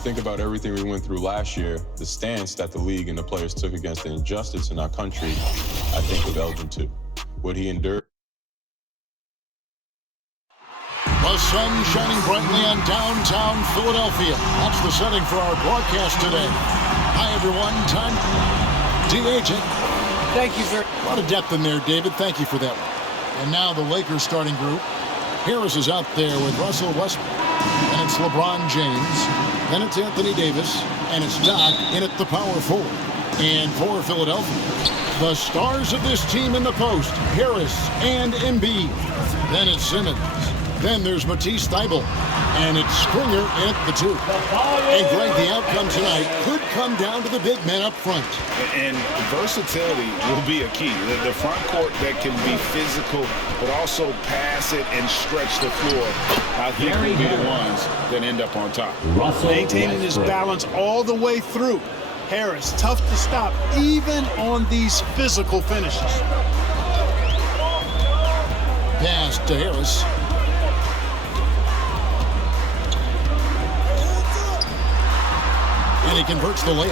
think about everything we went through last year, the stance that the league and the players took against the injustice in our country, I think of Elgin too. What he endured. The sun shining brightly on downtown Philadelphia. That's the setting for our broadcast today. Hi, everyone. Time. D-Agent. Thank you, sir. A lot of depth in there, David. Thank you for that one. And now the Lakers starting group. Harris is out there with Russell Westbrook. And it's LeBron James. Then it's Anthony Davis. And it's Doc in at the power forward. And for Philadelphia, the stars of this team in the post, Harris and Embiid. Then it's Simmons. Then there's Matisse Thybulle, and it's Springer at the 2. And Greg, the outcome tonight could come down to the big men up front. And versatility will be a key. The front court that can be physical, but also pass it and stretch the floor, I think will be the ones that end up on top. Maintaining his balance all the way through. Harris, tough to stop, even on these physical finishes. Pass to Harris. And he converts the layup.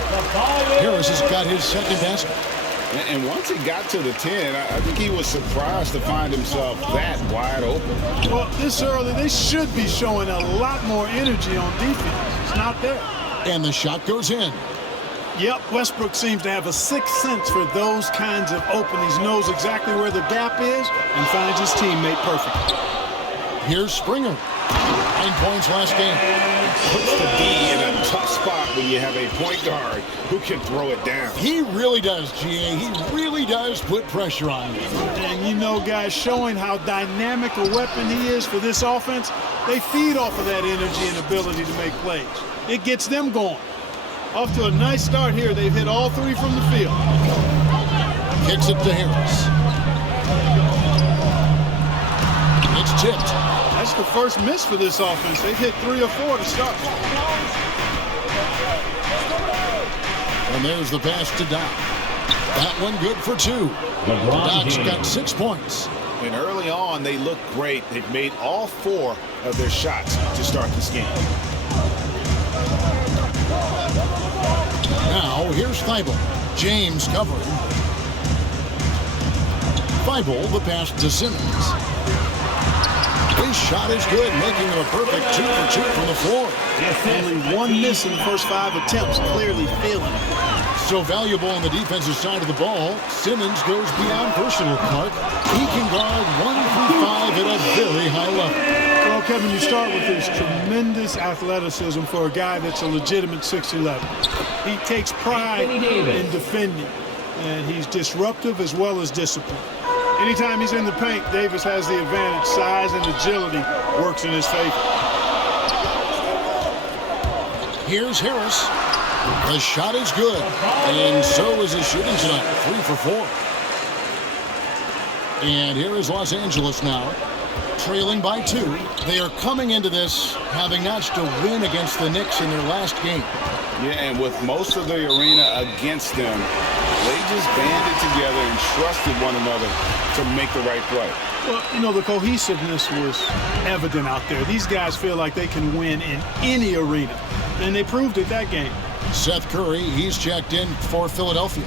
Harris has got his second basket. And once he got to the 10, I think he was surprised to find himself that wide open. Well, this early, they should be showing a lot more energy on defense. It's not there. And the shot goes in. Yep, Westbrook seems to have a sixth sense for those kinds of openings. Knows exactly where the gap is and finds his teammate perfectly. Here's Springer. 9 points last game. Puts the D in a tough spot when you have a point guard who can throw it down. He really does, GA. He really does put pressure on you. And you know, guys, showing how dynamic a weapon he is for this offense, they feed off of that energy and ability to make plays. It gets them going. Off to a nice start here. They've hit all 3 from the field. Kicks it to Harris. It's tipped. That's the first miss for this offense. They've hit 3 or 4 to start. And there's the pass to Doc. That one good for 2. Doc's got 6 points. And early on, they look great. They've made all 4 of their shots to start this game. Now, here's Thybulle. James covering. Thybulle, the pass to Simmons. His shot is good, making him a perfect 2 for 2 from the floor. Only 1 miss in the first 5 attempts, clearly failing. So valuable on the defensive side of the ball, Simmons goes beyond personal, Clark. He can guard 1 through 5 at a very high level. Well, Kevin, you start with this tremendous athleticism for a guy that's a legitimate 6'11". He takes pride in defending, and he's disruptive as well as disciplined. Anytime he's in the paint, Davis has the advantage. Size and agility works in his favor. Here's Harris. The shot is good, and so is his shooting tonight, 3 for 4. And here is Los Angeles now, trailing by 2. They are coming into this having notched a win against the Knicks in their last game. Yeah, and with most of the arena against them, they just banded together and trusted one another to make the right play. Well, you know, the cohesiveness was evident out there. These guys feel like they can win in any arena, and they proved it that game. Seth Curry, he's checked in for Philadelphia.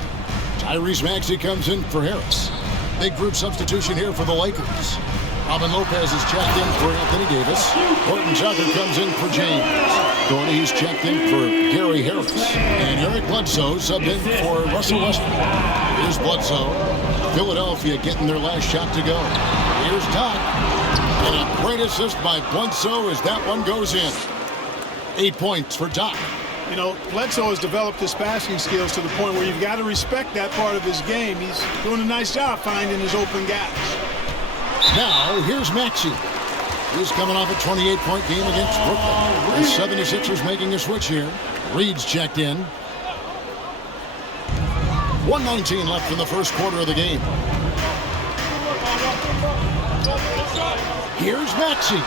Tyrese Maxey comes in for Harris. Big group substitution here for the Lakers. Robin Lopez is checked in for Anthony Davis. Horton Tucker comes in for James. Gordy, he's checked in for Gary Harris. And Eric Bledsoe subbed in for Russell Westbrook. Here's Bledsoe. Philadelphia getting their last shot to go. Here's Doc. And a great assist by Bledsoe as that one goes in. 8 points for Doc. You know, Bledsoe has developed his passing skills to the point where you've got to respect that part of his game. He's doing a nice job finding his open gaps. Now, here's Maxey. He's coming off a 28-point game against Brooklyn. The 76ers making a switch here. Reed's checked in. 1:19 left in the first quarter of the game. Here's Maxey.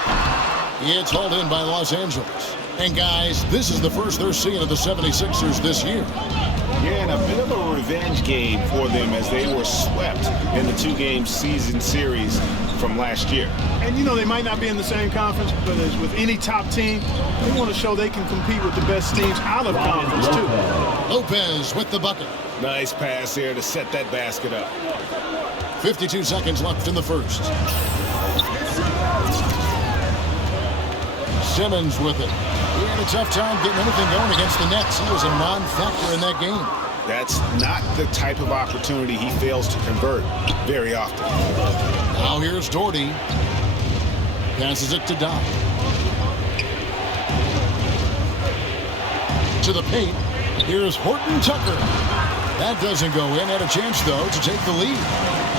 It's hauled in by Los Angeles. And guys, this is the first they're seeing of the 76ers this year. Yeah, and a bit of a revenge game for them as they were swept in the two-game season series from last year. And, you know, they might not be in the same conference, but as with any top team, they want to show they can compete with the best teams out of conference, too. Lopez with the bucket. Nice pass here to set that basket up. 52 seconds left in the first. Simmons with it. He had a tough time getting anything going against the Nets. He was a non-factor in that game. That's not the type of opportunity he fails to convert very often. Now here's Doherty. Passes it to Doc. To the paint. Here's Horton Tucker. That doesn't go in. Had a chance, though, to take the lead.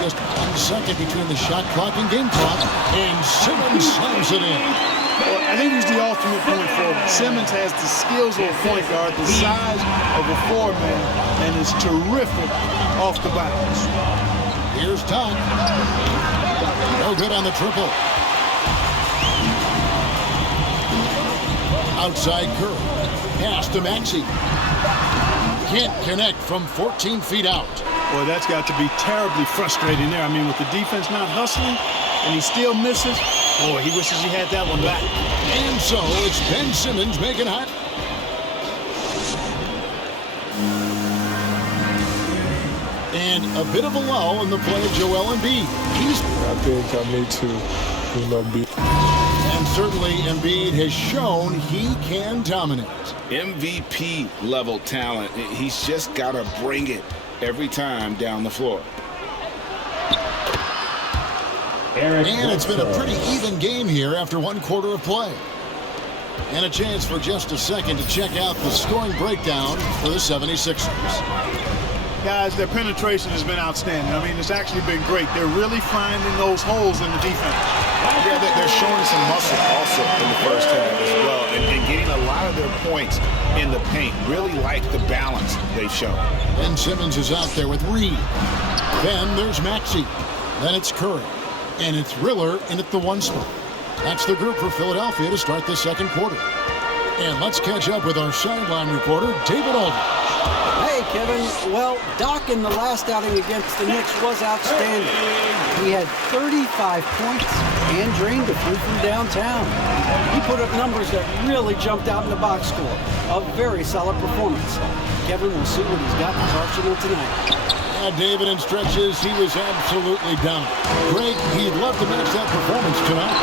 Just 1 second between the shot clock and game clock. And Simmons slams it in. Well, I think he's the ultimate point forward. Simmons has the skills of a point guard, the size of a four-man, and is terrific off the bounce. Here's Doc. No good on the triple. Outside Curry. Pass to Maxey. Can't connect from 14 feet out. Boy, that's got to be terribly frustrating there. I mean, with the defense not hustling, and he still misses. Boy, he wishes he had that one back. And so it's Ben Simmons making hot. And a bit of a lull in the play of Joel Embiid. I think I need to, be. And certainly Embiid has shown he can dominate. MVP level talent. He's just got to bring it every time down the floor. And it's been a pretty even game here after 1 quarter of play. And a chance for just a second to check out the scoring breakdown for the 76ers. Guys, their penetration has been outstanding. I mean, it's actually been great. They're really finding those holes in the defense. Yeah, they're showing some muscle also in the first half as well, and getting a lot of their points in the paint. Really like the balance they've shown. Ben Simmons is out there with Reed. Then there's Maxey. Then it's Curry. And it's Riller in at the 1 spot. That's the group for Philadelphia to start the second quarter. And let's catch up with our sideline reporter, David Aldridge. Hey, Kevin. Well, Doc in the last outing against the Knicks was outstanding. He had 35 points and drained a few from downtown. He put up numbers that really jumped out in the box score. A very solid performance. Kevin will see what he's got in his arsenal tonight. David, in stretches, he was absolutely down. Greg, he'd love to match that performance tonight.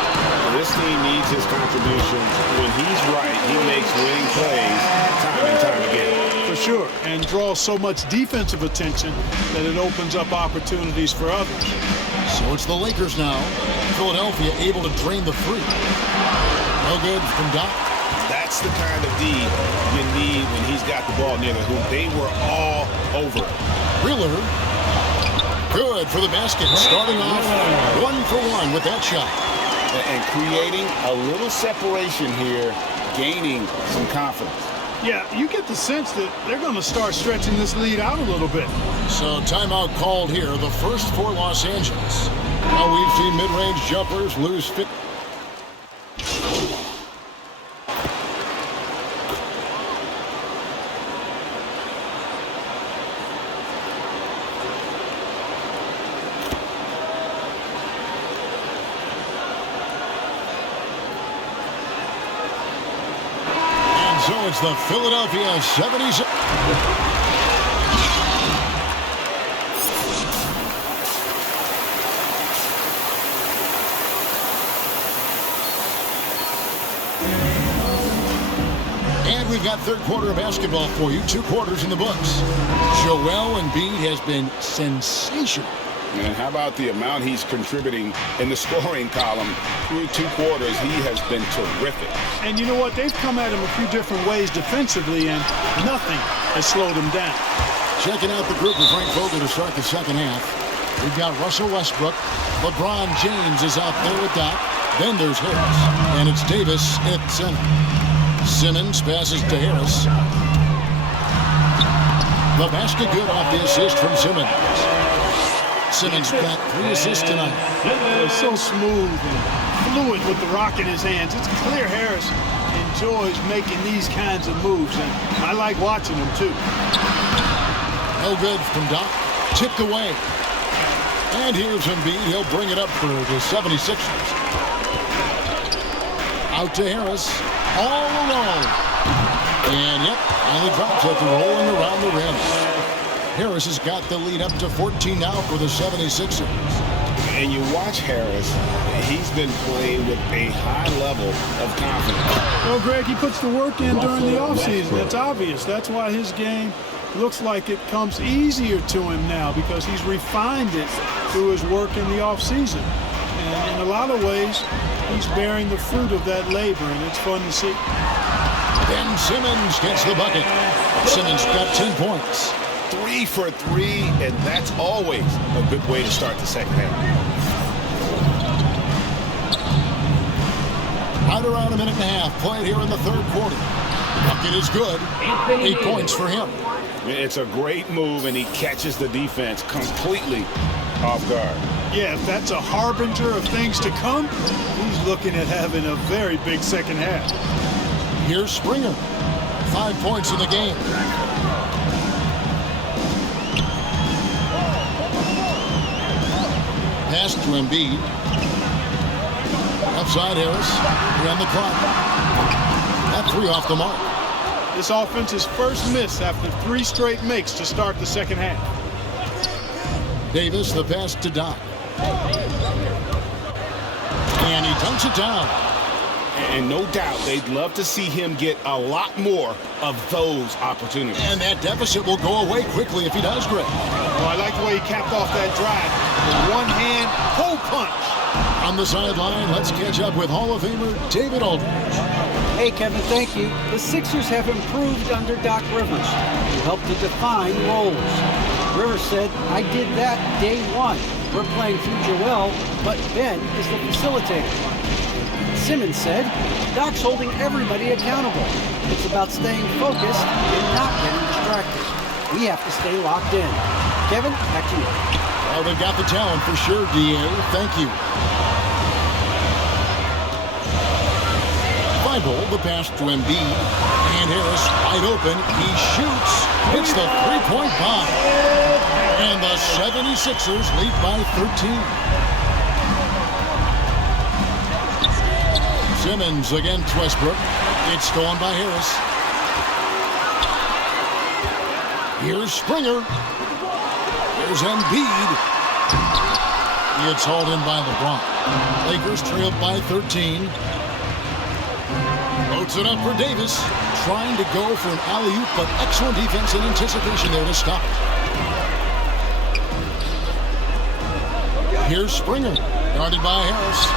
This team needs his contribution. When he's right, he makes winning plays time and time again. For sure, and draws so much defensive attention that it opens up opportunities for others. So it's the Lakers now. Philadelphia able to drain the three. No good from Doc. That's the kind of D you need when he's got the ball near the hoop. They were all over it. Riller, good for the basket. Starting off 1 for 1 with that shot. And creating a little separation here, gaining some confidence. Yeah, you get the sense that they're going to start stretching this lead out a little bit. So timeout called here, the first for Los Angeles. Now we've seen mid-range jumpers lose 50. So it's the Philadelphia 76ers. And we've got third quarter of basketball for you. 2 quarters in the books. Joel Embiid has been sensational. And how about the amount he's contributing in the scoring column? Through 2 quarters, he has been terrific. And you know what? They've come at him a few different ways defensively, and nothing has slowed him down. Checking out the group with Frank Vogel to start the second half. We've got Russell Westbrook. LeBron James is out there with Doc. Then there's Harris. And it's Davis at center. Simmons passes to Harris. The basket good off the assist from Simmons. Simmons got 3 assists tonight. It's so smooth and fluid with the rock in his hands. It's clear Harris enjoys making these kinds of moves, and I like watching him too. No good from Doc. Tipped away. And here's Embiid. He'll bring it up for the 76ers. Out to Harris. All alone. And, yep, finally drops it, rolling around the rim. Harris has got the lead up to 14 now for the 76ers. And you watch Harris, he's been playing with a high level of confidence. Well, Greg, he puts the work in during the offseason. That's obvious. That's why his game looks like it comes easier to him now, because he's refined it through his work in the offseason. And in a lot of ways, he's bearing the fruit of that labor, and it's fun to see. Ben Simmons gets the bucket. Simmons got 10 points. 3 for 3, and that's always a good way to start the second half. Right around a minute and a half played here in the third quarter. Bucket is good. 8 points for him. It's a great move, and he catches the defense completely off guard. Yeah, if that's a harbinger of things to come, he's looking at having a very big second half. Here's Springer. 5 points in the game. Pass to Embiid. Outside Harris. Around the clock. That 3 off the mark. This offense's first miss after 3 straight makes to start the second half. Davis, the pass to Doc. And he dunks it down. And no doubt they'd love to see him get a lot more of those opportunities. And that deficit will go away quickly if he does, Greg. Well, I like the way he capped off that drive. With one hand, pull punch. On the sideline, let's catch up with Hall of Famer David Aldridge. Hey, Kevin, thank you. The Sixers have improved under Doc Rivers, who helped to define roles. Rivers said, I did that day one. We're playing future well, but Ben is the facilitator. Simmons said, Doc's holding everybody accountable. It's about staying focused and not getting distracted. We have to stay locked in. Kevin, back to you. Well, they've got the talent for sure, D.A. Thank you. Bible, the pass to Embiid. And Harris wide open. He shoots. Hits the three-point bomb. And the 76ers lead by 13. Simmons against Westbrook. It's stolen by Harris. Here's Springer. Here's Embiid. It's hauled in by LeBron. Lakers trailed by 13. Loads it up for Davis. Trying to go for an alley-oop, but excellent defense and anticipation there to stop it. Here's Springer. Guarded by Harris.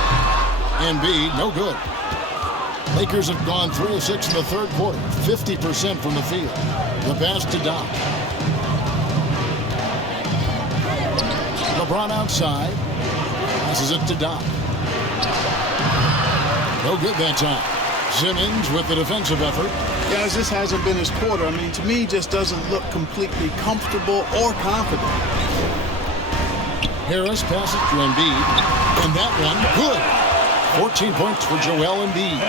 Embiid, no good. Lakers have gone 3 of 6 in the third quarter. 50% from the field. The pass to Doc. LeBron outside. Passes it to Doc. No good that time. Simmons with the defensive effort. Guys, this hasn't been his quarter. I mean, to me, he just doesn't look completely comfortable or confident. Harris passes to Embiid. And that one, good. 14 points for Joel Embiid.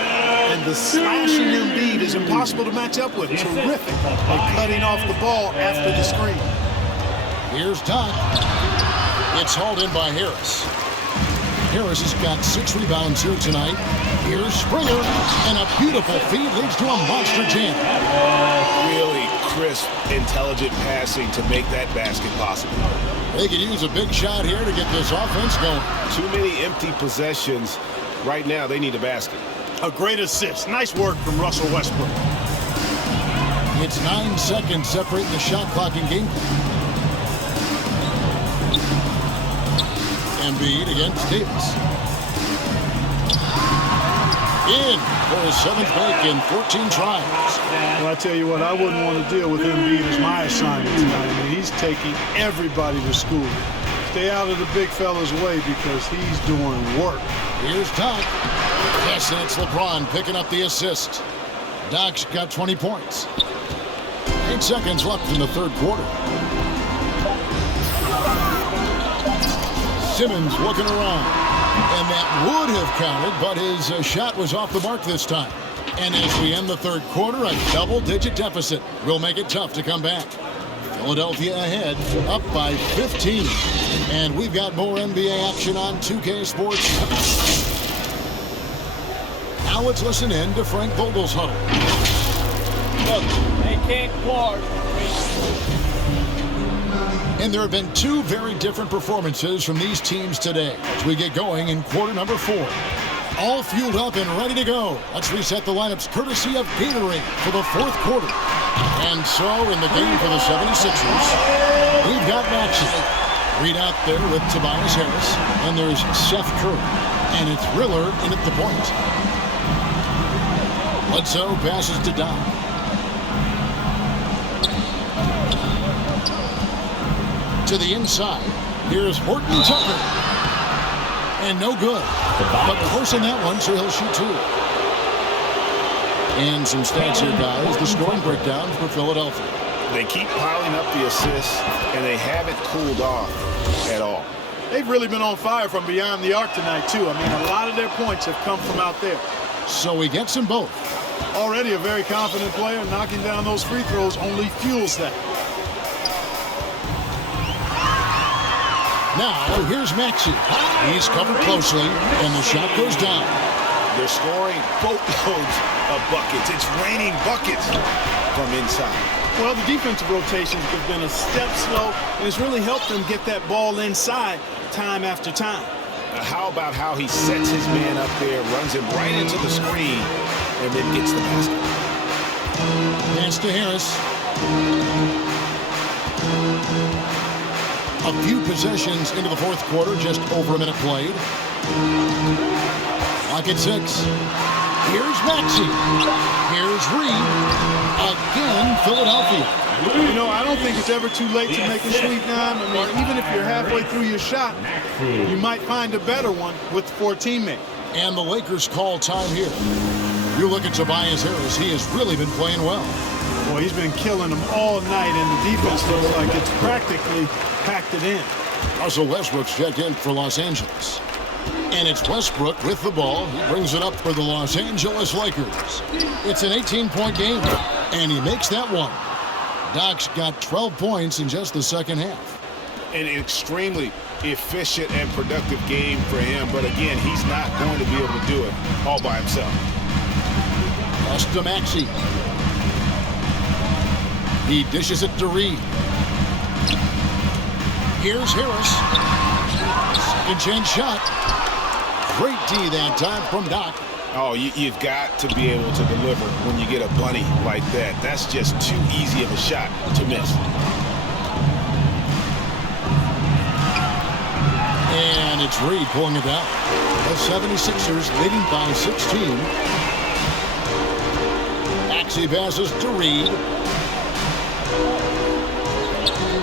And the slashing Embiid is impossible to match up with. Terrific at cutting off the ball after the screen. Here's Doc. It's hauled in by Harris. Harris has got 6 rebounds here tonight. Here's Springer. And a beautiful feed leads to a monster jam. Really crisp, intelligent passing to make that basket possible. They could use a big shot here to get this offense going. Too many empty possessions. Right now, they need a basket. A great assist. Nice work from Russell Westbrook. It's 9 seconds separating the shot clock and game clock. Embiid against Davis. In for his 7th make in 14 tries. Well, I tell you what, I wouldn't want to deal with Embiid as my assignment tonight. I mean, he's taking everybody to school. Stay out of the big fella's way because he's doing work. Here's Doc. Yes, and it's LeBron picking up the assist. Doc's got 20 points. 8 seconds left in the third quarter. Simmons looking around. And that would have counted, but his shot was off the mark this time. And as we end the third quarter, a double-digit deficit will make it tough to come back. Philadelphia ahead, up by 15. And we've got more NBA action on 2K Sports. Now let's listen in to Frank Vogel's huddle. Look, they can't guard. And there have been two very different performances from these teams today as we get going in quarter number 4. All fueled up and ready to go. Let's reset the lineups courtesy of Gatorade for the 4th quarter. And so in the game for the 76ers, we've got Maxey. Reed out there with Tobias Harris. And there's Seth Curry. And it's Riller in at the point. Bledsoe passes to Doc. To the inside. Here's Horton Tucker. And no good. But forcing that one, so he'll shoot 2. And some stats here, guys. The scoring breakdown for Philadelphia. They keep piling up the assists, and they haven't cooled off at all. They've really been on fire from beyond the arc tonight, too. I mean, a lot of their points have come from out there. So he gets them both. Already a very confident player. Knocking down those free throws only fuels that. Now, here's Maxey. He's covered closely, and the shot goes down. They're scoring boatloads of buckets. It's raining buckets from inside. Well, the defensive rotations have been a step slow, and it's really helped them get that ball inside time after time. How about how he sets his man up there, runs him right into the screen, and then gets the basket. Pass to Harris. A few possessions into the 4th quarter, just over a minute played. Clock at 6. Here's Maxey. Here's Reed. Again, Philadelphia. You know, I don't think it's ever too late to make a sweet dime. I mean, even if you're halfway through your shot, you might find a better one with 4 teammates. And the Lakers call time here. You look at Tobias Harris. He has really been playing well. Well, he's been killing them all night, and the defense looks like it's practically packed it in. Russell Westbrook's checked in for Los Angeles. And it's Westbrook with the ball. He brings it up for the Los Angeles Lakers. It's an 18-point game, and he makes that one. Doc's got 12 points in just the second half. An extremely efficient and productive game for him, but again, he's not going to be able to do it all by himself. Pass to Maxey. He dishes it to Reed. Here's Harris. Second chance shot. Great D that time from Doc. Oh, you've got to be able to deliver when you get a bunny like that. That's just too easy of a shot to miss. And it's Reed pulling it down. The 76ers leading by 16. Maxey passes to Reed.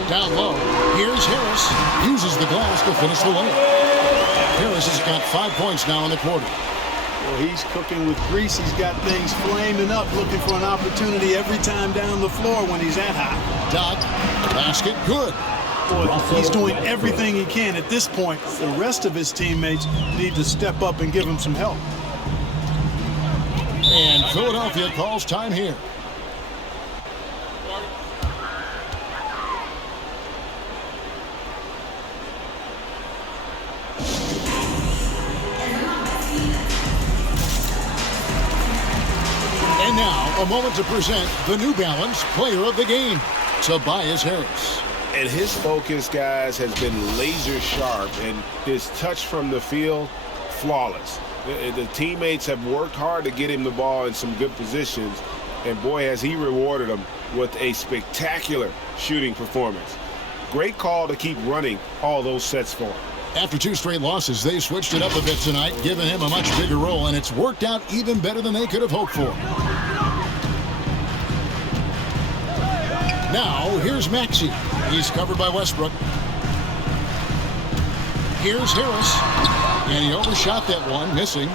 Down low. Here's Harris. Uses the glass to finish the layup. Harris has got 5 points now in the quarter. Well, he's cooking with grease. He's got things flaming up, looking for an opportunity every time down the floor when he's that high. Doc, basket, good. Boy, he's doing everything he can at this point. The rest of his teammates need to step up and give him some help. And Philadelphia calls time here. And now, a moment to present the New Balance Player of the Game, Tobias Harris. And his focus, guys, has been laser sharp, and his touch from the field, flawless. The teammates have worked hard to get him the ball in some good positions, and boy, has he rewarded them with a spectacular shooting performance. Great call to keep running all those sets for him. After 2 straight losses, they switched it up a bit tonight, giving him a much bigger role, and it's worked out even better than they could have hoped for. Now, here's Maxey. He's covered by Westbrook. Here's Harris. And he overshot that one, missing.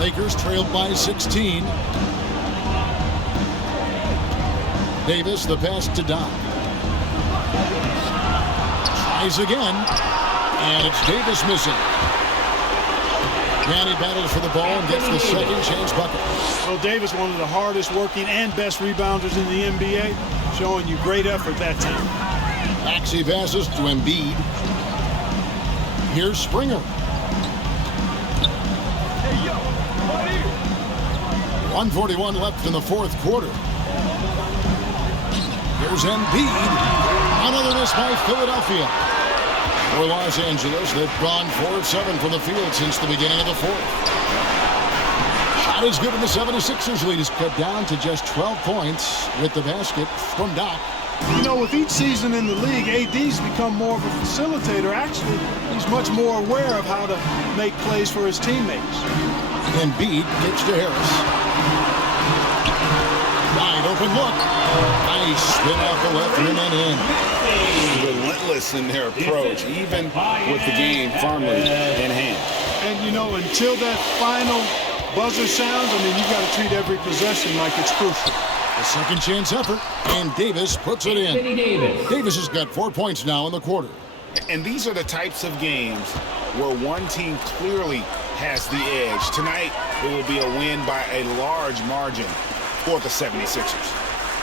Lakers trailed by 16. Davis, the pass to Doc. Tries again. And it's Davis missing. And he battles for the ball and gets the second chance bucket. Well, Davis, one of the hardest working and best rebounders in the NBA, showing you great effort that time. Maxey passes to Embiid. Here's Springer. 1:41 left in the fourth quarter. Here's Embiid. Another miss by Philadelphia. For Los Angeles, they've gone 4-7 from the field since the beginning of the fourth. Shot is good, and the 76ers lead is cut down to just 12 points with the basket from Doc. You know, with each season in the league, AD's become more of a facilitator. Actually, he's much more aware of how to make plays for his teammates. Embiid gets to Harris. Wide open look. Nice spin off the left rim and in. Relentless in their approach, even with the game firmly in hand. And, you know, until that final buzzer sounds, I mean, you've got to treat every possession like it's crucial. A second chance effort, and Davis puts it in. Davis has got 4 points now in the quarter. And these are the types of games where one team clearly has the edge. Tonight, it will be a win by a large margin for the 76ers.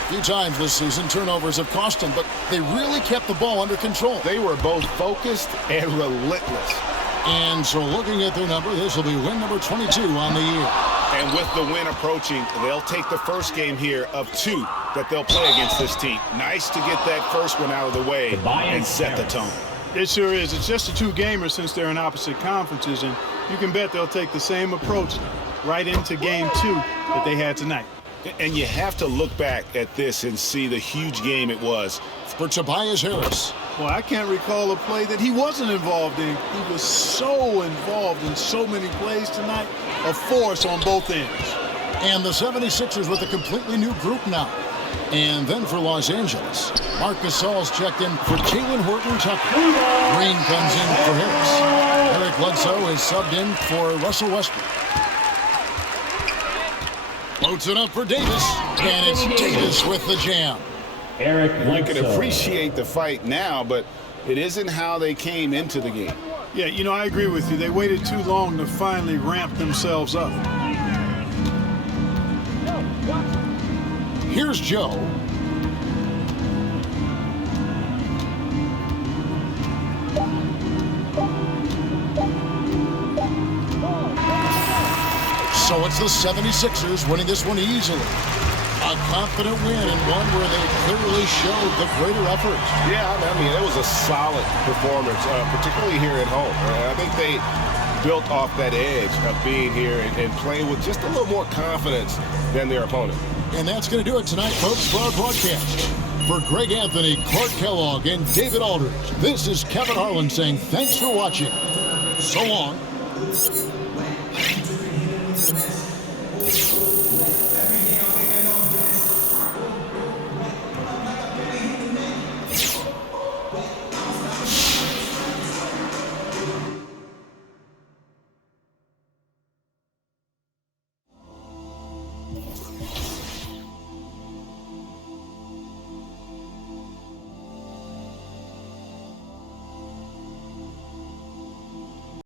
A few times this season, turnovers have cost them, but they really kept the ball under control. They were both focused and relentless. And so looking at their number, this will be win number 22 on the year. And with the win approaching, they'll take the first game here of 2 that they'll play against this team. Nice to get that first one out of the way and set the tone. It sure is. It's just a 2-gamer since they're in opposite conferences, and you can bet they'll take the same approach right into game 2 that they had tonight. And you have to look back at this and see the huge game it was for Tobias Harris. Well, I can't recall a play that he wasn't involved in. He was so involved in so many plays tonight, a force on both ends. And the 76ers with a completely new group now. And then for Los Angeles, Marc Gasol's checked in for Jalen Horton-Tucker. Green comes in for Harris. Eric Bledsoe is subbed in for Russell Westbrook. Floats it up for Davis, and it's Davis with the jam. You can appreciate the fight now, but it isn't how they came into the game. Yeah, you know, I agree with you. They waited too long to finally ramp themselves up. Here's Joe. So it's the 76ers winning this one easily. A confident win and one where they clearly showed the greater effort. Yeah, I mean, it was a solid performance, particularly here at home. I think they built off that edge of being here and playing with just a little more confidence than their opponent. And that's going to do it tonight, folks, for our broadcast. For Greg Anthony, Clark Kellogg, and David Aldridge, this is Kevin Harlan saying thanks for watching. So long.